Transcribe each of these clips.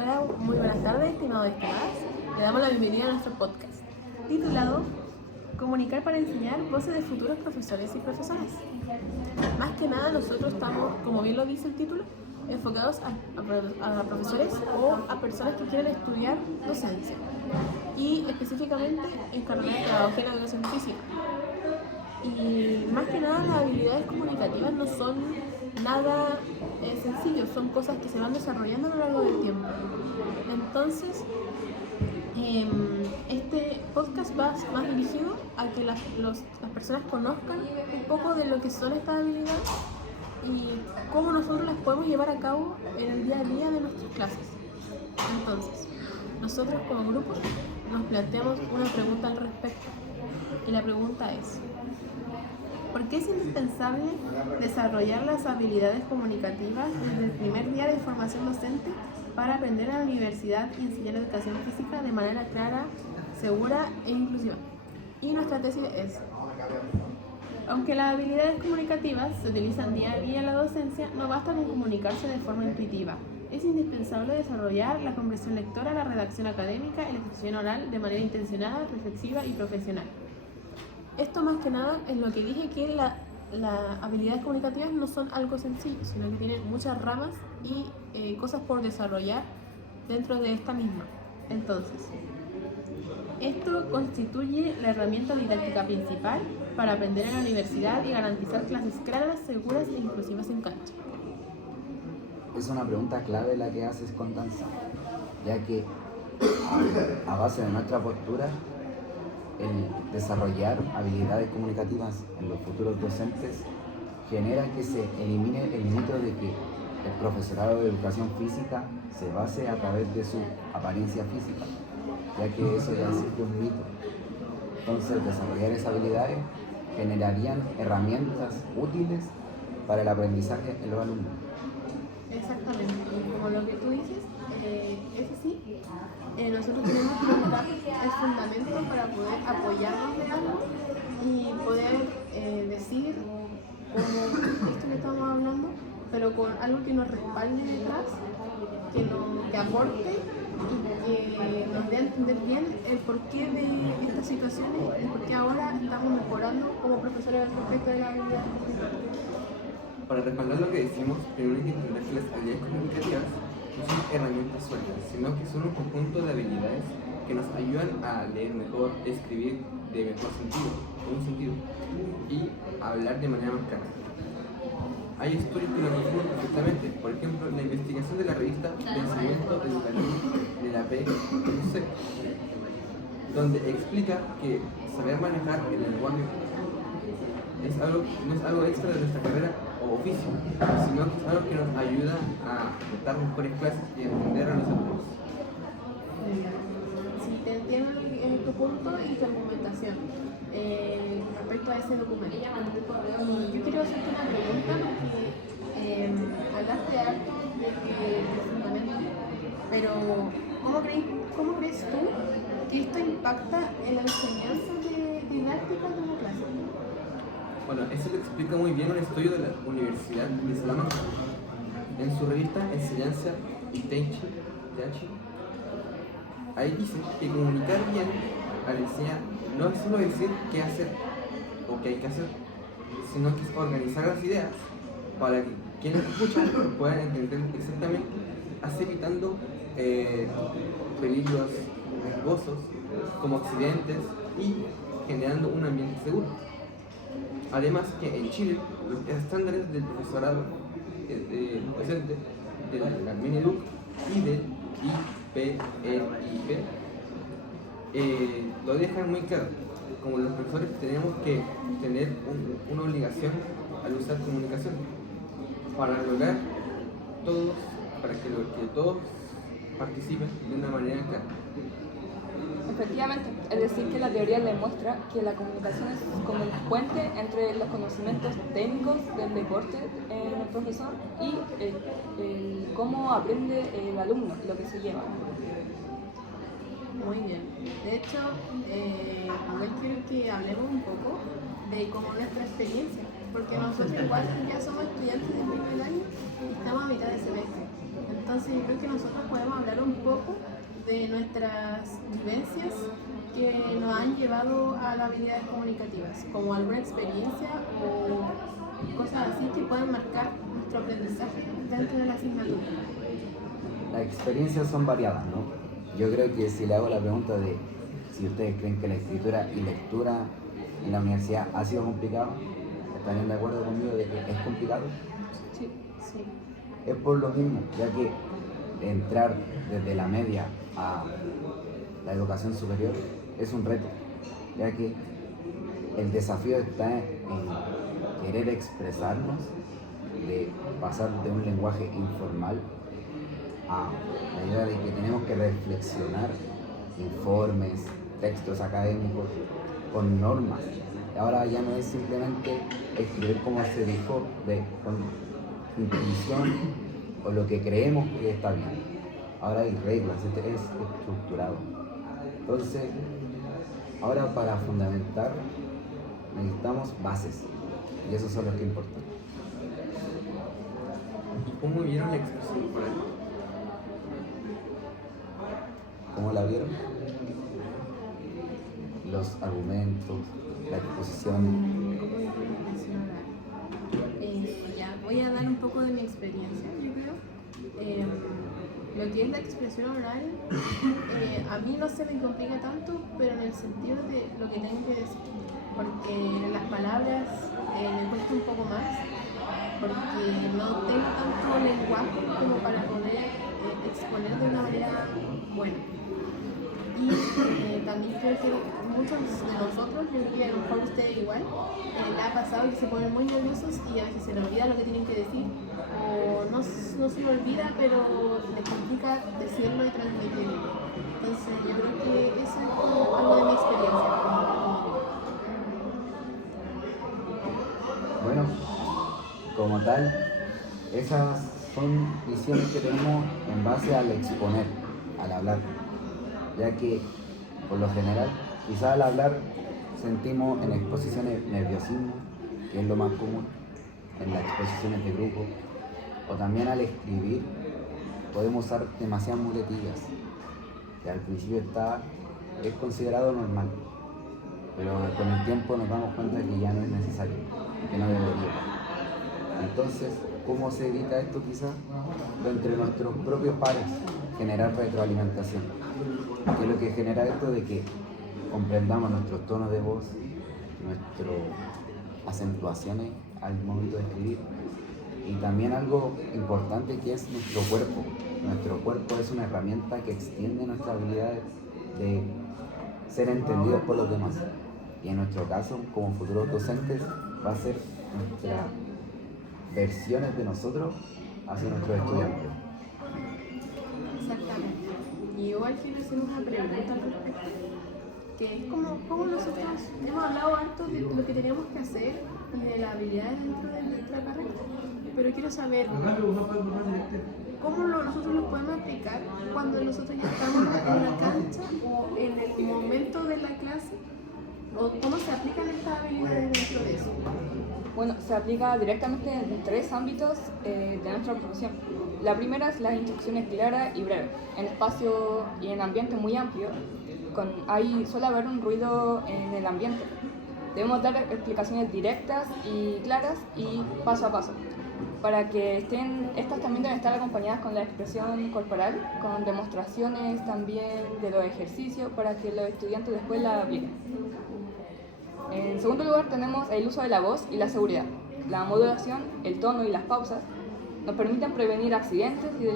Hola, muy buenas tardes, estimados y estimadas. Le damos la bienvenida a nuestro podcast, titulado Comunicar para enseñar, voces de futuros profesores y profesoras. Más que nada nosotros estamos, como bien lo dice el título, enfocados a profesores o a personas que quieren estudiar docencia y específicamente en carrera de pedagogía en educación física. Y más que nada las habilidades comunicativas no son nada sencillos, son cosas que se van desarrollando a lo largo del tiempo. Entonces, este podcast va más dirigido a que las personas conozcan un poco de lo que son estas habilidades y cómo nosotros las podemos llevar a cabo en el día a día de nuestras clases. Entonces, nosotros como grupo nos planteamos una pregunta al respecto y la pregunta es: ¿por qué es indispensable desarrollar las habilidades comunicativas desde el primer día de formación docente para aprender en la universidad y enseñar educación física de manera clara, segura e inclusiva? Y nuestra tesis es: aunque las habilidades comunicativas se utilizan día a día en la docencia, no basta con comunicarse de forma intuitiva. Es indispensable desarrollar la comprensión lectora, la redacción académica y la expresión oral de manera intencionada, reflexiva y profesional. Esto más que nada es lo que dije, que las habilidades comunicativas no son algo sencillo, sino que tienen muchas ramas y cosas por desarrollar dentro de esta misma. Entonces, esto constituye la herramienta didáctica principal para aprender en la universidad y garantizar clases claras, seguras e inclusivas en cancha. Es una pregunta clave la que haces, Constanza, ya que a base de nuestra postura, el desarrollar habilidades comunicativas en los futuros docentes genera que se elimine el mito de que el profesorado de educación física se base a través de su apariencia física, ya que eso ya existe un mito. Entonces, desarrollar esas habilidades generarían herramientas útiles para el aprendizaje en los alumnos. Exactamente, y como lo que tú dices, es así. Nosotros tenemos que buscar el fundamento para poder apoyarnos de algo y poder decir como esto que estamos hablando, pero con algo que nos respalde detrás, que aporte y que nos dé a entender bien el porqué de estas situaciones y por qué ahora estamos mejorando como profesores respecto de la habilidad. Para respaldar lo que decimos, primero hay que entender que las habilidades comunicativas no son herramientas sueltas, sino que son un conjunto de habilidades que nos ayudan a leer mejor, escribir de mejor sentido, con un sentido, y hablar de manera más clara. Hay estudios que lo confirman perfectamente. Por ejemplo, la investigación de la revista Pensamiento Educativo de la PQC, donde explica que saber manejar el lenguaje no es algo extra de nuestra carrera o oficio, sino que es algo que nos ayuda a dar mejores clases y a entender a los alumnos. Sí, te entiendo tu punto y tu argumentación respecto a ese documento. Y yo quiero hacerte una pregunta porque hablaste harto de fundamento, pero ¿cómo crees tú que esto impacta en la enseñanza didáctica de una clase? Bueno, eso lo explica muy bien un estudio de la Universidad de Salamanca. En su revista Enseñanza y Teaching, ahí dice que comunicar bien al enseñar no es solo decir qué hacer o qué hay que hacer, sino que es organizar las ideas para que quienes escuchan puedan entender exactamente, así evitando peligros riesgosos como accidentes y generando un ambiente seguro. Además que en Chile los estándares del profesorado docente de la Mineduc y del IPEIP lo dejan muy claro. Como los profesores tenemos que tener una obligación al usar comunicación para lograr que todos participen de una manera clara. Efectivamente, es decir, que la teoría demuestra que la comunicación es como el puente entre los conocimientos técnicos del deporte en el profesor y el cómo aprende el alumno, lo que se lleva. Muy bien. De hecho, hoy quiero que hablemos un poco de cómo nuestra experiencia, porque nosotros igual ya somos estudiantes de primer año y estamos a mitad de semestre. Entonces yo creo que nosotros podemos hablar un poco de nuestras vivencias que nos han llevado a las habilidades comunicativas, como alguna experiencia o cosas así que pueden marcar nuestro aprendizaje dentro de la asignatura. Las experiencias son variadas, ¿no? Yo creo que si le hago la pregunta de si ustedes creen que la escritura y lectura en la universidad ha sido complicado, ¿estarían de acuerdo conmigo de que es complicado? Sí, sí. Es por lo mismo, ya que entrar desde la media a la educación superior es un reto, ya que el desafío está en querer expresarnos, de pasar de un lenguaje informal a la idea de que tenemos que reflexionar informes, textos académicos con normas. Ahora ya no es simplemente escribir como se dijo, con intuición o lo que creemos que está bien. Ahora hay reglas, es estructurado. Entonces, ahora para fundamentar necesitamos bases y esos son los que importan. ¿Y cómo vieron la expresión oral? ¿Cómo la vieron? Los argumentos, la exposición. ¿Cómo dijo la expresión oral? Ya, voy a dar un poco de mi experiencia, yo creo. Lo que es la expresión oral, a mí no se me complica tanto, pero en el sentido de lo que tengo que decir, porque las palabras me cuesta un poco más, porque no tengo tanto lenguaje como para poder exponer de una manera buena. Y también creo que muchos de nosotros, yo creo que a lo mejor ustedes igual, le ha pasado que se ponen muy nerviosos y a veces se les olvida lo que tienen que decir, o no se les olvida, pero les complica decirlo y transmitirlo. Entonces yo creo que eso es como algo de mi experiencia. Bueno, como tal, esas son visiones que tenemos en base al exponer, al hablar, ya que por lo general, quizás al hablar sentimos en exposiciones nerviosismo, que es lo más común, en las exposiciones de grupo, o también al escribir podemos usar demasiadas muletillas, que al principio es considerado normal, pero con el tiempo nos damos cuenta que ya no es necesario, que no debería. Entonces, ¿cómo se evita esto quizás? Entre nuestros propios pares, generar retroalimentación, que es lo que genera esto de que comprendamos nuestros tonos de voz, nuestras acentuaciones al momento de escribir, y también algo importante que es nuestro cuerpo. Nuestro cuerpo es una herramienta que extiende nuestra habilidad de ser entendidos por los demás, y en nuestro caso, como futuros docentes, va a ser nuestras versiones de nosotros hacia nuestros estudiantes. Exactamente. Y igual quiero hacer una pregunta al respecto, que es como nosotros hemos hablado harto de lo que teníamos que hacer y de las habilidades dentro de nuestra carrera, pero quiero saber cómo nosotros lo podemos aplicar cuando nosotros ya estamos en la cancha o en el momento de la clase, o cómo se aplican estas habilidades dentro de eso. Bueno, se aplica directamente en tres ámbitos de nuestra profesión. La primera es las instrucciones claras y breves, en espacio y en ambiente muy amplio. Ahí suele haber un ruido en el ambiente. Debemos dar explicaciones directas y claras y paso a paso, para que estas también deben estar acompañadas con la expresión corporal, con demostraciones también de los ejercicios para que los estudiantes después la apliquen. En segundo lugar tenemos el uso de la voz y la seguridad. La modulación, el tono y las pausas nos permiten prevenir accidentes y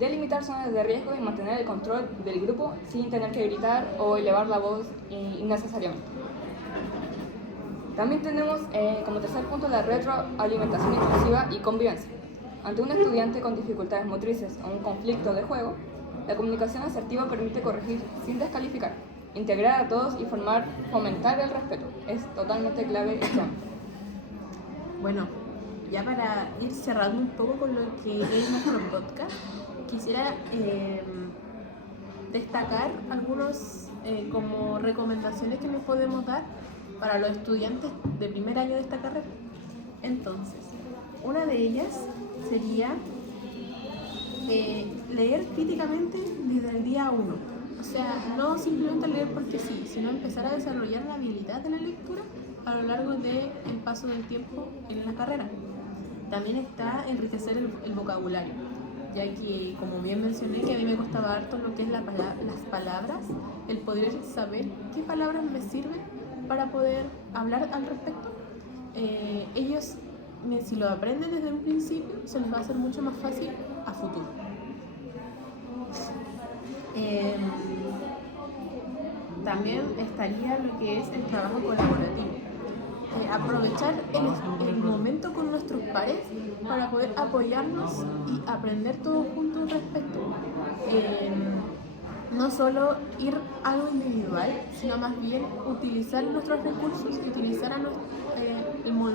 delimitar zonas de riesgo y mantener el control del grupo sin tener que gritar o elevar la voz innecesariamente. También tenemos como tercer punto la retroalimentación inclusiva y convivencia. Ante un estudiante con dificultades motrices o un conflicto de juego, la comunicación asertiva permite corregir sin descalificar, integrar a todos y fomentar el respeto. Es totalmente clave esto. Bueno, ya para ir cerrando un poco con lo que es nuestro podcast, quisiera destacar algunos como recomendaciones que nos podemos dar para los estudiantes de primer año de esta carrera. Entonces, una de ellas sería leer críticamente desde el día 1. O sea, no simplemente leer porque sí, sino empezar a desarrollar la habilidad de la lectura a lo largo del paso del tiempo en la carrera. También está enriquecer el vocabulario, ya que, como bien mencioné, que a mí me costaba harto lo que es las palabras, el poder saber qué palabras me sirven para poder hablar al respecto. Ellos, si lo aprenden desde un principio, se les va a hacer mucho más fácil a futuro. También estaría lo que es el trabajo colaborativo. Aprovechar el momento con nuestros pares para poder apoyarnos y aprender todos juntos al respecto. No solo ir a algo individual, sino más bien utilizar nuestros recursos y utilizar los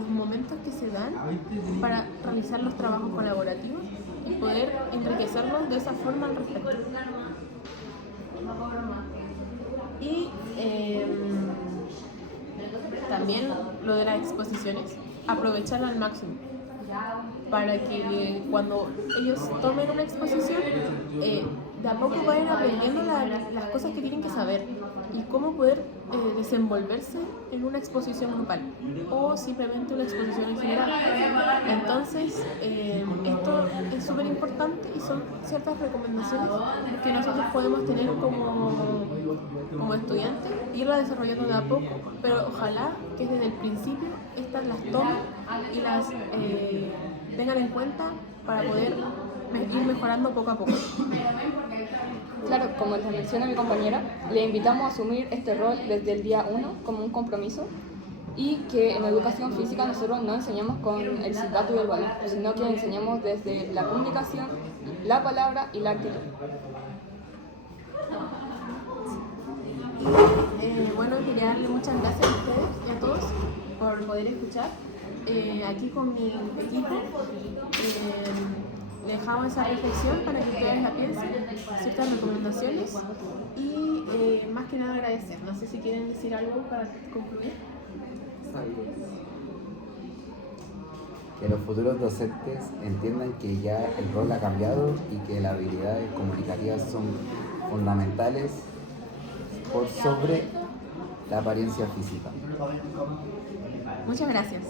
momentos que se dan para realizar los trabajos colaborativos y poder enriquecernos de esa forma al respecto. Y también lo de las exposiciones, aprovecharla al máximo para que cuando ellos tomen una exposición, de a poco vayan aprendiendo las cosas que tienen que saber y cómo poder desenvolverse en una exposición grupal o simplemente una exposición en general. Entonces, esto es súper importante y son ciertas recomendaciones que nosotros podemos tener como estudiantes, irlas desarrollando de a poco, pero ojalá que desde el principio estas las tomen y las tengan en cuenta para poder ir mejorando poco a poco. Claro, como les menciona mi compañera, le invitamos a asumir este rol desde el día 1 como un compromiso y que en educación física nosotros no enseñamos con el silbato y el balón, sino que enseñamos desde la comunicación, la palabra y la actitud. Bueno, quería darle muchas gracias a ustedes y a todos por poder escuchar. Aquí con mi equipo le dejamos esa reflexión para que ustedes la piensen, ciertas recomendaciones y más que nada agradecer. No sé si quieren decir algo para concluir. Que los futuros docentes entiendan que ya el rol ha cambiado y que las habilidades comunicativas son fundamentales por sobre la apariencia física. Muchas gracias.